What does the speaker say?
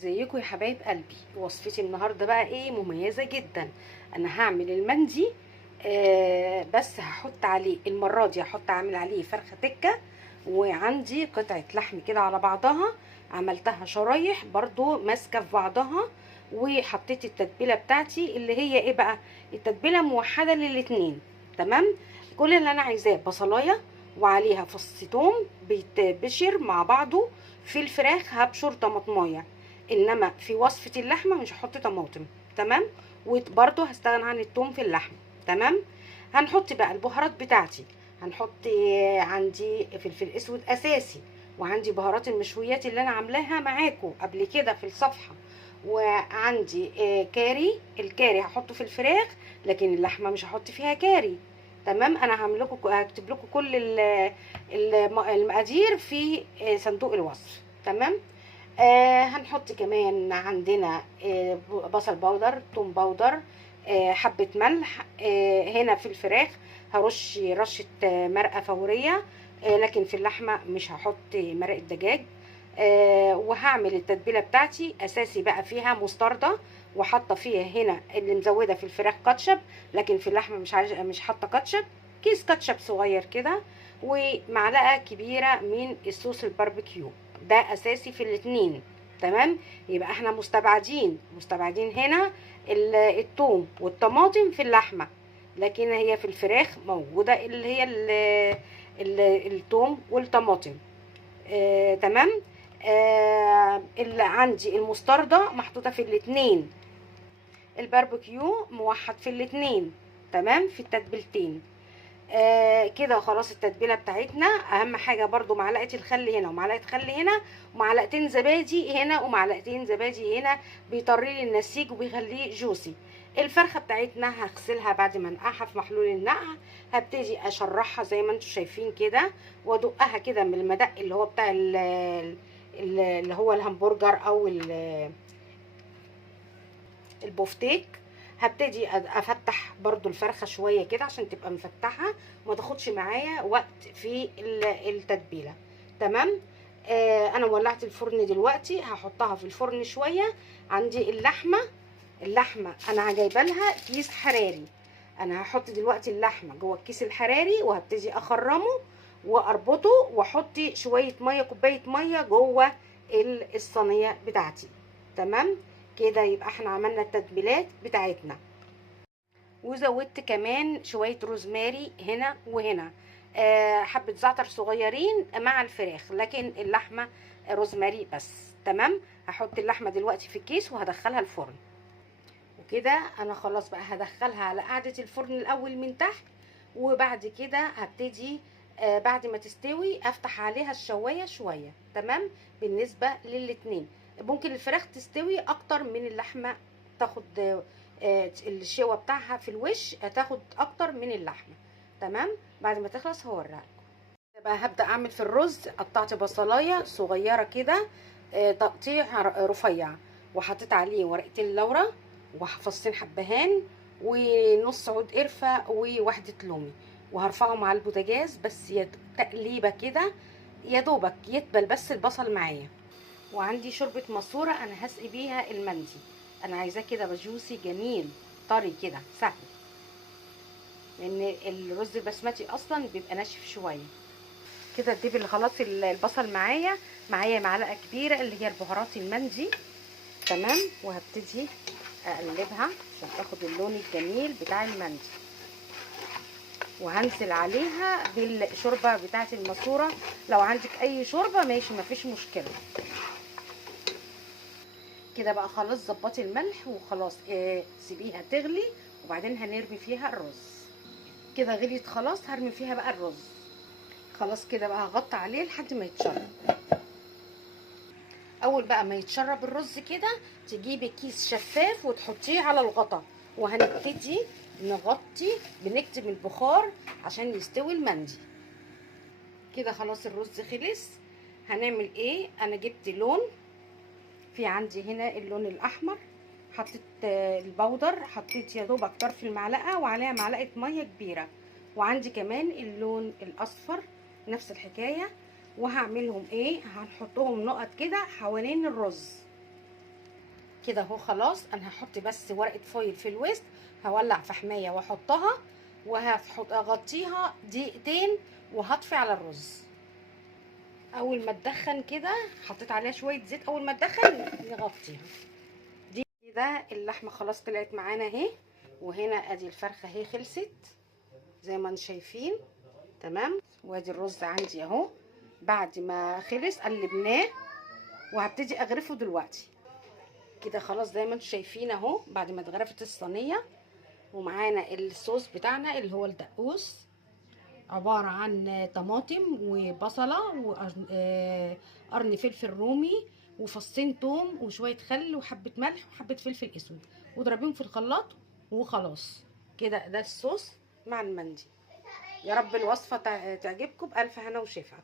ازيكم يا حبايب قلبي. وصفتي النهارده بقى ايه مميزه جدا. انا هعمل المندي. بس هحط عليه المره دي اعمل عليه فرخه تكه، وعندي قطعه لحم كده على بعضها، عملتها شرايح برضو ماسكه في بعضها، وحطيت التتبيله بتاعتي اللي هي ايه بقى، التتبيله موحده للاتنين. تمام. كل اللي انا عايزاه بصلايه وعليها فص ثوم بيتبشر مع بعضه. في الفراخ هبشر طماطمايه، انما في وصفه اللحمه مش هحط طماطم. تمام. وبرده هستغنى عن الثوم في اللحمه. تمام. هنحط بقى البهارات بتاعتي. هنحط عندي فلفل اسود اساسي، وعندي بهارات المشويات اللي انا عاملاها معاكم قبل كده في الصفحه، وعندي كاري. الكاري هحطه في الفراخ، لكن اللحمه مش هحط فيها كاري. تمام. انا هكتب لكم كل المقادير في صندوق الوصف. تمام. هنحط كمان عندنا بصل باودر، توم باودر، حبة ملح. هنا في الفراخ هرش رشة مرقة فورية، لكن في اللحمة مش هحط مرقة دجاج. وهعمل التتبيلة بتاعتي اساسي بقى فيها مستردة، وحاطه فيها هنا اللي مزوده في الفراخ كاتشب، لكن في اللحمه مش حاطه كاتشب. كيس كاتشب صغير كده، ومعلقه كبيره من الصوص الباربيكيو. ده اساسي في الاتنين. تمام. يبقى احنا مستبعدين هنا الثوم والطماطم في اللحمه، لكن هي في الفراخ موجوده اللي هي الثوم والطماطم. تمام. اللي عندي المستردة محطوطة في الاتنين، الباربيكيو موحد في الاتنين. تمام. في التتبيلتين. كده خلاص التتبيله بتاعتنا. اهم حاجه برضو معلقه الخل هنا ومعلقه خل هنا، ومعلقتين زبادي هنا ومعلقتين زبادي هنا، بيطري لي النسيج وبيخليه جوسي. الفرخه بتاعتنا هغسلها بعد ما انقعها في محلول النقع. هبتدي اشرحها زي ما انتم شايفين كده، وادقها كده من المدق اللي هو بتاع اللي هو الهمبرجر او البوفتيك. هبتدي افتح برضو الفرخه شويه كده عشان تبقى مفتحه وما تاخدش معايا وقت في التتبيله. تمام. انا ولعت الفرن دلوقتي، هحطها في الفرن شويه. عندي اللحمه انا جايبه لها كيس حراري. انا هحط دلوقتي اللحمه جوه الكيس الحراري، وهبتدي اخرمه واربطه، واحط شويه ميه، كوبايه ميه جوه الصينيه بتاعتي. تمام. كده يبقى احنا عملنا التتبيلات بتاعتنا، وزودت كمان شويه روزماري هنا وهنا، حبه زعتر صغيرين مع الفراخ، لكن اللحمه روزماري بس. تمام. هحط اللحمه دلوقتي في الكيس وهدخلها الفرن. وكده انا خلاص بقى هدخلها على قاعده الفرن الاول من تحت، وبعد كده هبتدي بعد ما تستوي افتح عليها الشوايه شويه. تمام. بالنسبه للاتنين ممكن الفراخ تستوي اكتر من اللحمه، تاخد الشوا بتاعها في الوش هتاخد اكتر من اللحمه. تمام. بعد ما تخلص هوريها لكم. بقى هبدا اعمل في الرز. قطعت بصلايه صغيره كده تقطيع رفيع، وحطيت عليه ورقتين لورا وفصين حبهان ونص عود قرفه وواحده لومي، وهرفعهم على البوتاجاز بس تقليبه كده يا دوبك يدبل بس البصل معايا. وعندي شوربه ماسوره انا هسقي بيها المندي. انا عايزاه كده بجوسي جميل طري كده سهل، لان الرز البسمتي اصلا بيبقى ناشف شويه كده. دبل خلاص البصل معايا معلقه كبيره اللي هي البهارات المندي. تمام. وهبتدي اقلبها عشان تاخد اللون الجميل بتاع المندي، وهنزل عليها بالشوربه بتاعه الماسوره. لو عندك اي شوربه ماشي مفيش مشكله. كده بقى خلاص ظبطي الملح وخلاص. سيبيها تغلي وبعدين هنرمي فيها الرز. كده غليت خلاص، هرمي فيها بقى الرز. خلاص كده بقى هغطي عليه لحد ما يتشرب. اول بقى ما يتشرب الرز كده تجيبي كيس شفاف وتحطيه على الغطا، وهنبتدي نغطي بنكتم البخار عشان يستوي المندي. كده خلاص الرز خلص. هنعمل ايه؟ انا جبت لون، في عندي هنا اللون الاحمر، حطيت البودر، حطيت يا دوبك طرف المعلقه وعليها معلقه ميه كبيره، وعندي كمان اللون الاصفر نفس الحكايه. وهعملهم ايه؟ هنحطهم نقط كده حوالين الرز. كده اهو خلاص. انا هحط بس ورقه فويل في الوسط، هولع فحمايه واحطها وهغطيها دقيقتين وهطفي على الرز. اول ما تدخن كده حطيت عليها شويه زيت، اول ما تدخن نغطيها. دي كده اللحمه خلاص طلعت معانا اهي، وهنا ادي الفرخه اهي خلصت زي ما انتم شايفين. تمام. وادي الرز عندي اهو بعد ما خلص قلبناه، وهبتدي اغرفه دلوقتي. كده خلاص زي ما انتم شايفين اهو بعد ما اتغرفت الصينيه. ومعانا الصوص بتاعنا اللي هو الدقوس، عباره عن طماطم وبصله وقرن فلفل رومي وفصين توم وشويه خل وحبه ملح وحبه فلفل اسود، واضربيهم في الخلاط وخلاص. كده ده الصوص مع المندي. يا رب الوصفه تعجبكم، بألف هنا وشفا.